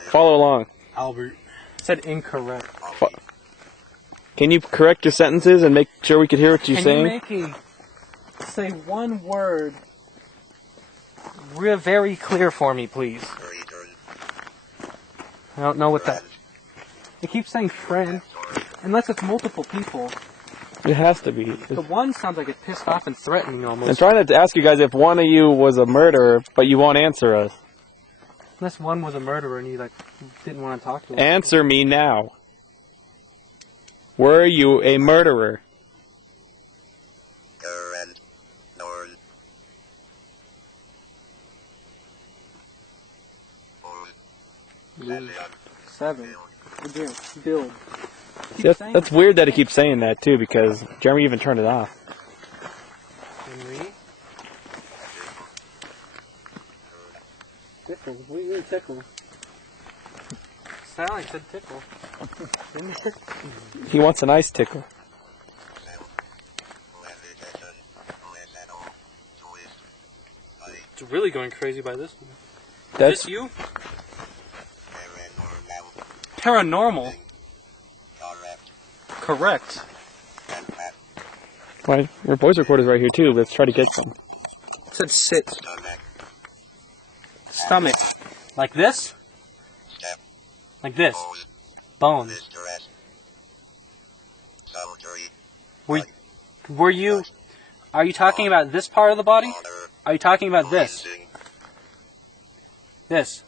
follow along. Albert. It said incorrect. Can you correct your sentences and make sure we could hear what you're saying? Can you say one word very clear for me, please? I don't know what that... It keeps saying friend, unless it's multiple people. It has to be. The one sounds like it's pissed off and threatening almost. I'm trying to ask you guys if one of you was a murderer, but you won't answer us. Unless one was a murderer and you didn't want to talk to him. Answer me now. Were you a murderer? Seven. Build. That's weird that he keeps saying that too, because Jeremy even turned it off. Henry. Tickle. What do you mean tickle? Sally said tickle. He wants an ice tickle. It's really going crazy by this one. That's Is this you? Paranormal. Correct. why your voice recorder's right here too. Let's try to get some. It said sit. Stomach. Like this? Like this. Bones. Were you... Are you talking about this part of the body? Are you talking about this? This.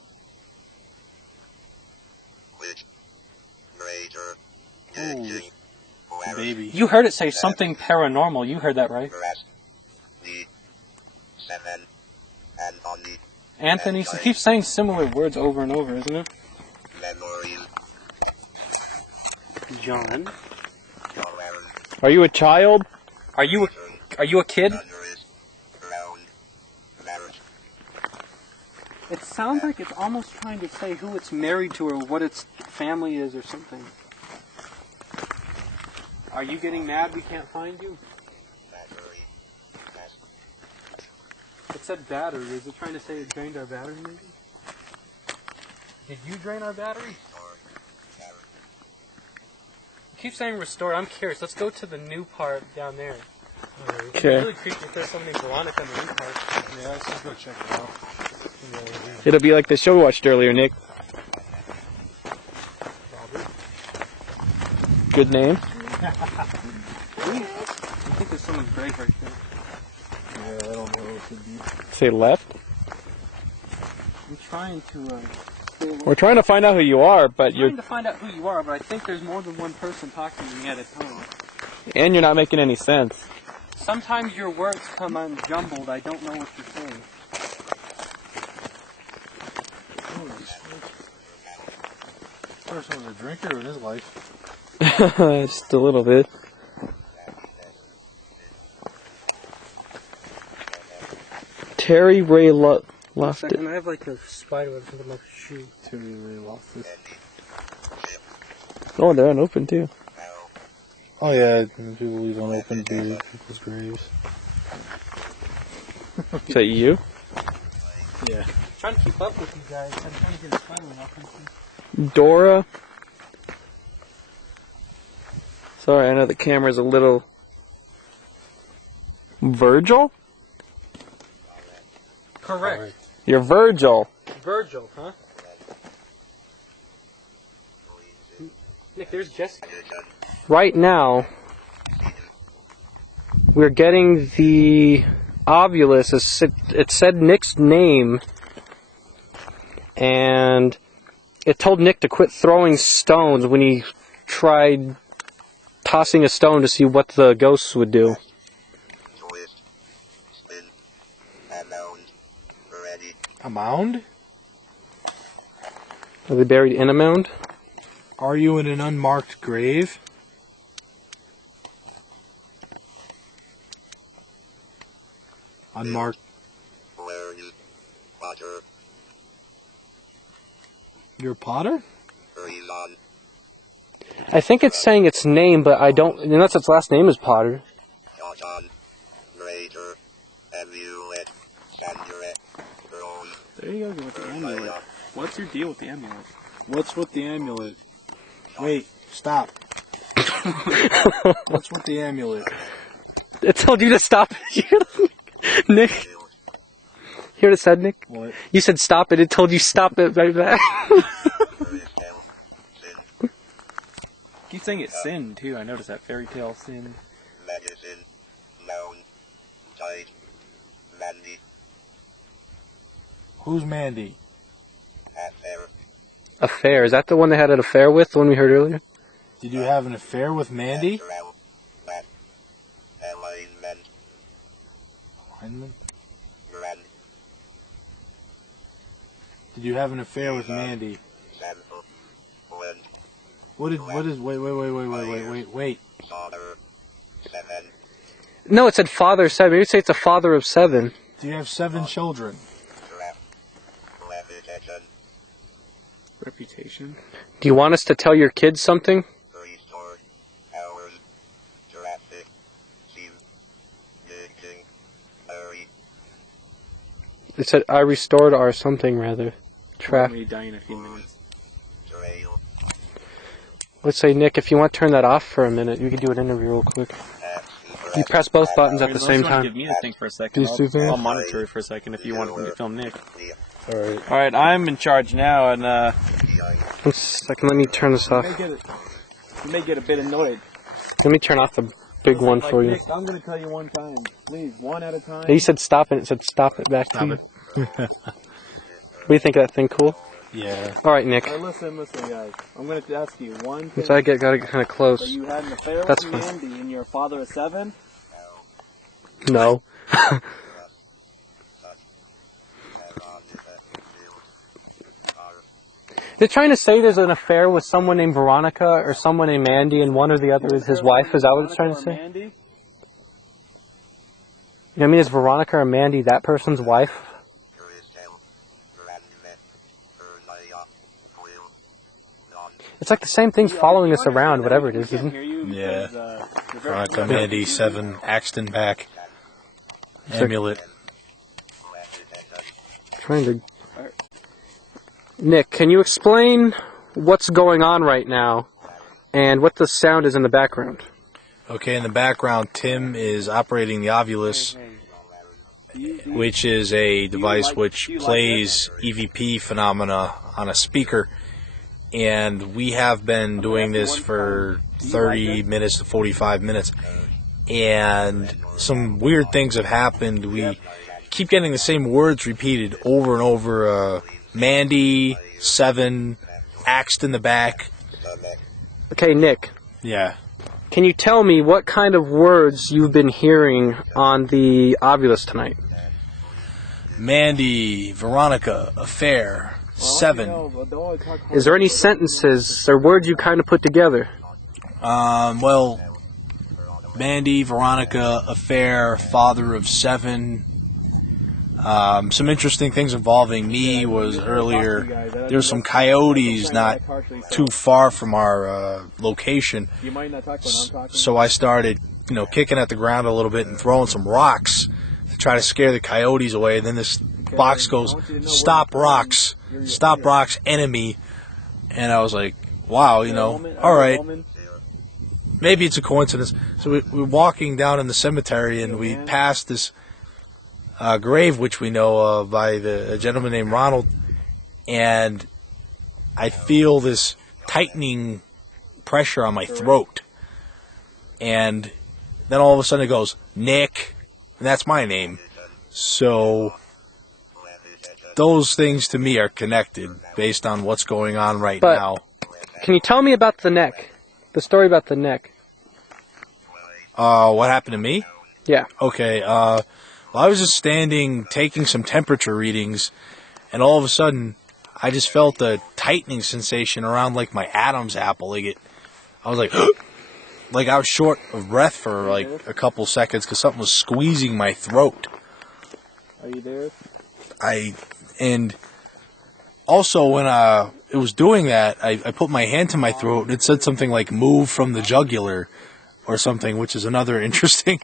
Ooh. Baby. You heard it say something paranormal. You heard that, right? Anthony keeps saying similar words over and over, isn't it? John. Are you a child? Are you a kid? It sounds like it's almost trying to say who it's married to or what its family is or something. Are you getting mad we can't find you? It said battery. Is it trying to say it drained our battery maybe? Did you drain our battery? Keep saying restore. I'm curious. Let's go to the new part down there. It's Okay. really creepy if there's somebody Veronica in the new part. Yeah, let's just go check it out. It'll be like the show we watched earlier, Nick. Robert. Good name. I think there's someone's grave right there. Yeah, I don't know what it could be. Say left. I'm trying to. We're trying to find out who you are, but trying to find out who you are, but I think there's more than one person talking to me at a time. and you're not making any sense. Sometimes your words come unjumbled. I don't know what you're saying. This person was a drinker in his life. Just a little bit. Terry Ray left it. Second, I have like a spider web in my shoe. Terry Ray lost it. Oh, they're unopened too. Oh yeah, people leave unopened people's graves. Is that you? Yeah. I'm trying to keep up with you guys. I'm trying to get a spider web off. Dora. Sorry, I know the camera's a little... Virgil? Correct. You're Virgil. Virgil, huh? Nick, there's Jessica. Right now, we're getting the ovulus. It said Nick's name, and it told Nick to quit throwing stones when he tried tossing a stone to see what the ghosts would do. A mound? Are they buried in a mound? Are you in an unmarked grave? Unmarked. You're a potter? Reason. I think it's saying its name, but I don't, unless its last name is Potter. Cotton. Greater. Amulet. Sandure. Rose. There you go with the amulet. What's your deal with the amulet? What's with the amulet? Wait, stop. What's with the amulet? It told you to stop it. Nick. Hear what it said, Nick? What? You said stop it. It told you stop it right back. Keep saying it's sin too. I noticed that fairy tale sin. Medicine. Noun. Tide. Mandy. Who's Mandy? Affair. Affair. Is that the one they had an affair with, the one we heard earlier? Did you have an affair with Mandy? Astral. Bat. Alignment. Alignment? Grand. Did you have an affair with Mandy? Sample. Wind. Wait. Father. 7. No, it said father of 7. Maybe say it's a father of 7. Do you have 7 children? Trap. Levitation. Reputation. Do you want us to tell your kids something? Restore. Hours. Traffic. Seam. Digging. Hurry. It said I restored our something rather. Traffic. May die in a few minutes. Trail. Let's say, Nick, if you want to turn that off for a minute, you could do an interview real quick. You press both buttons at the same time. Give me the thing for a second. These two things? I'll monitor it for a second if you want me to film Nick. Alright. All right, I'm in charge now, and One second, let me turn this off. you may get a bit annoyed. Let me turn off the big one for you. Nick, I'm gonna tell you one time, please, one at a time. You said stop it. It said stop it back to you. What do you think of that thing? Cool? Yeah. Alright, Nick. Listen, guys. I'm gonna ask you one thing. Once I gotta get kind of close. You had an affair That's with fine. Mandy, and you're a father of 7. No. They're trying to say there's an affair with someone named Veronica or someone named Mandy, and one or the other is his wife. Is that what it's trying to say? Mandy? You know what I mean? Is Veronica or Mandy that person's wife? It's like the same thing's following us around, whatever it is, isn't it? Yeah. Veronica, Mandy, 7, Axton back. Amulet. Trying to... Nick, can you explain what's going on right now and what the sound is in the background? Okay, in the background, Tim is operating the Ovulus, which is a device which plays EVP phenomena on a speaker. And we have been doing this for 30 minutes to 45 minutes. And some weird things have happened. We keep getting the same words repeated over and over. Mandy, 7, axed in the back. Okay, Nick, Yeah. can you tell me what kind of words you've been hearing on the Ovulus tonight? Mandy, Veronica, affair, 7. Is there any sentences or words you kind of put together? Well, Mandy, Veronica, affair, father of 7. Some interesting things involving me was earlier, there were some coyotes not too far from our location. So I started, kicking at the ground a little bit and throwing some rocks to try to scare the coyotes away. And then this box goes, stop rocks, enemy. And I was like, wow, all right. Maybe it's a coincidence. So we're walking down in the cemetery and we passed this grave, which we know of by a gentleman named Ronald. And I feel this tightening pressure on my throat. And then all of a sudden it goes, Nick. And that's my name. So those things to me are connected based on what's going on right now. Can you tell me about the neck? The story about the neck. What happened to me? Yeah. Okay, well, I was just standing taking some temperature readings, and all of a sudden, I just felt a tightening sensation around like my Adam's apple. I was like, like I was short of breath for like a couple seconds because something was squeezing my throat. Are you there? And Also, when it was doing that, I put my hand to my throat, and it said something like "move from the jugular" or something, which is another interesting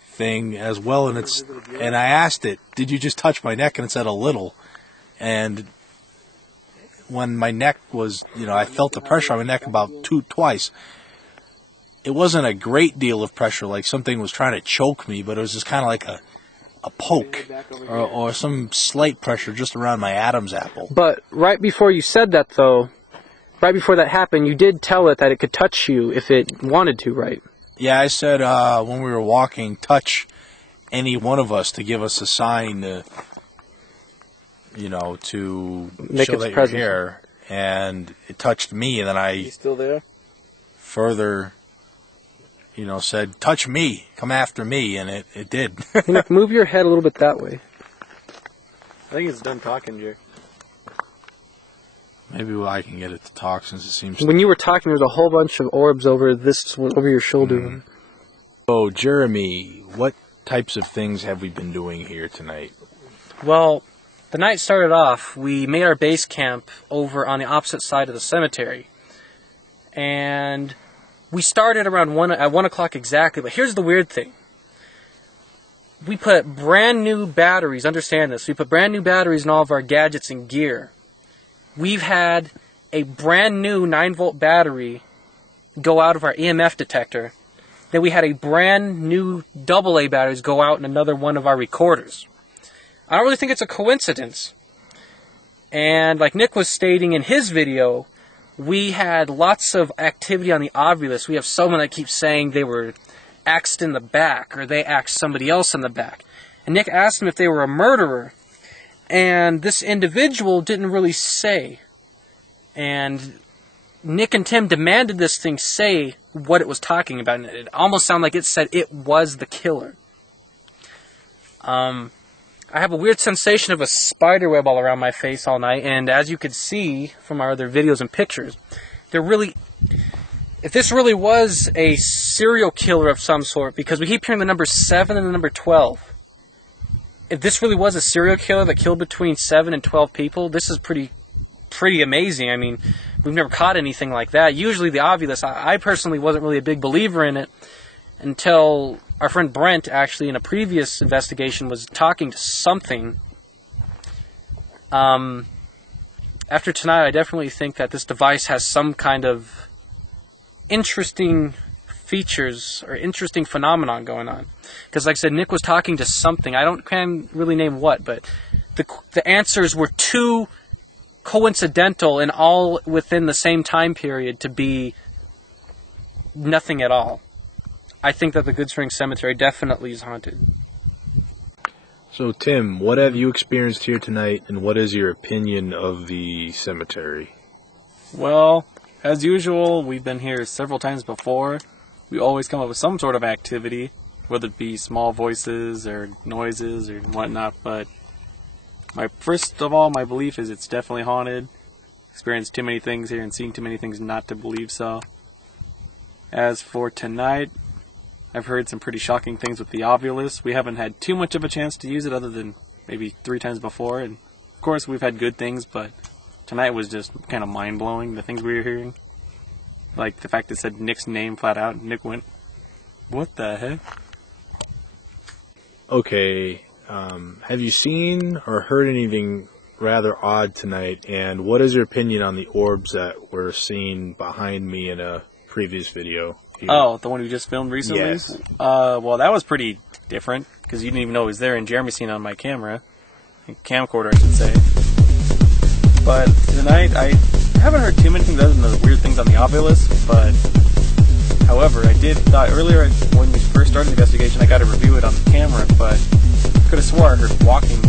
thing as well. And I asked it, "Did you just touch my neck?" And it said a little. And when my neck was, I felt the pressure on my neck about twice. It wasn't a great deal of pressure, like something was trying to choke me, but it was just kind of like a poke or some slight pressure just around my Adam's apple. But right before you said that, though, right before that happened, you did tell it that it could touch you if it wanted to, right? Yeah, I said when we were walking, touch any one of us to give us a sign to, to make show its that presence. you're here. And it touched me, and then I still there? further, said, touch me, come after me, and it did. Move your head a little bit that way. I think it's done talking, Jerry. Maybe I can get it to talk since it seems... When you were talking, there was a whole bunch of orbs over your shoulder. Mm-hmm. So, Jeremy, what types of things have we been doing here tonight? Well, the night started off, we made our base camp over on the opposite side of the cemetery. And we started around 1 o'clock exactly, but here's the weird thing. We put brand new batteries, understand this, we put brand new batteries in all of our gadgets and gear. We've had a brand new 9-volt battery go out of our EMF detector. Then we had a brand new AA batteries go out in another one of our recorders. I don't really think it's a coincidence. And like Nick was stating in his video, we had lots of activity on the Ovilus. We have someone that keeps saying they were axed in the back, or they axed somebody else in the back. And Nick asked him if they were a murderer, and this individual didn't really say. And Nick and Tim demanded this thing say what it was talking about, and it almost sounded like it said it was the killer. I have a weird sensation of a spider web all around my face all night, and as you could see from our other videos and pictures, if this really was a serial killer of some sort, because we keep hearing the number 7 and the number 12, if this really was a serial killer that killed between 7 and 12 people, this is pretty amazing. I mean, we've never caught anything like that. Usually the Ovilus, I personally wasn't really a big believer in it until our friend Brent, actually, in a previous investigation, was talking to something. After tonight, I definitely think that this device has some kind of interesting features or interesting phenomenon going on. Because, like I said, Nick was talking to something. I can't really name what, but the answers were too coincidental and all within the same time period to be nothing at all. I think that the Goodsprings Cemetery definitely is haunted. So, Tim, what have you experienced here tonight, and what is your opinion of the cemetery? Well, as usual, we've been here several times before. We always come up with some sort of activity, whether it be small voices or noises or whatnot, but first of all, my belief is it's definitely haunted. Experienced too many things here and seen too many things not to believe so. As for tonight, I've heard some pretty shocking things with the Ovilus. We haven't had too much of a chance to use it other than maybe 3 times before. And of course, we've had good things, but tonight was just kind of mind-blowing, the things we were hearing. Like the fact that it said Nick's name flat out, and Nick went, "What the heck?" Okay, have you seen or heard anything rather odd tonight? And what is your opinion on the orbs that were seen behind me in a previous video? Oh, the one we just filmed recently? Yes. Well, that was pretty different, because you didn't even know it was there, and Jeremy seen it on my camera. Camcorder, I should say. But tonight, I haven't heard too many things other than the weird things on the Ovilus, but however, I did thought earlier when we first started the investigation, I got to review it on the camera, but I could have swore I heard walking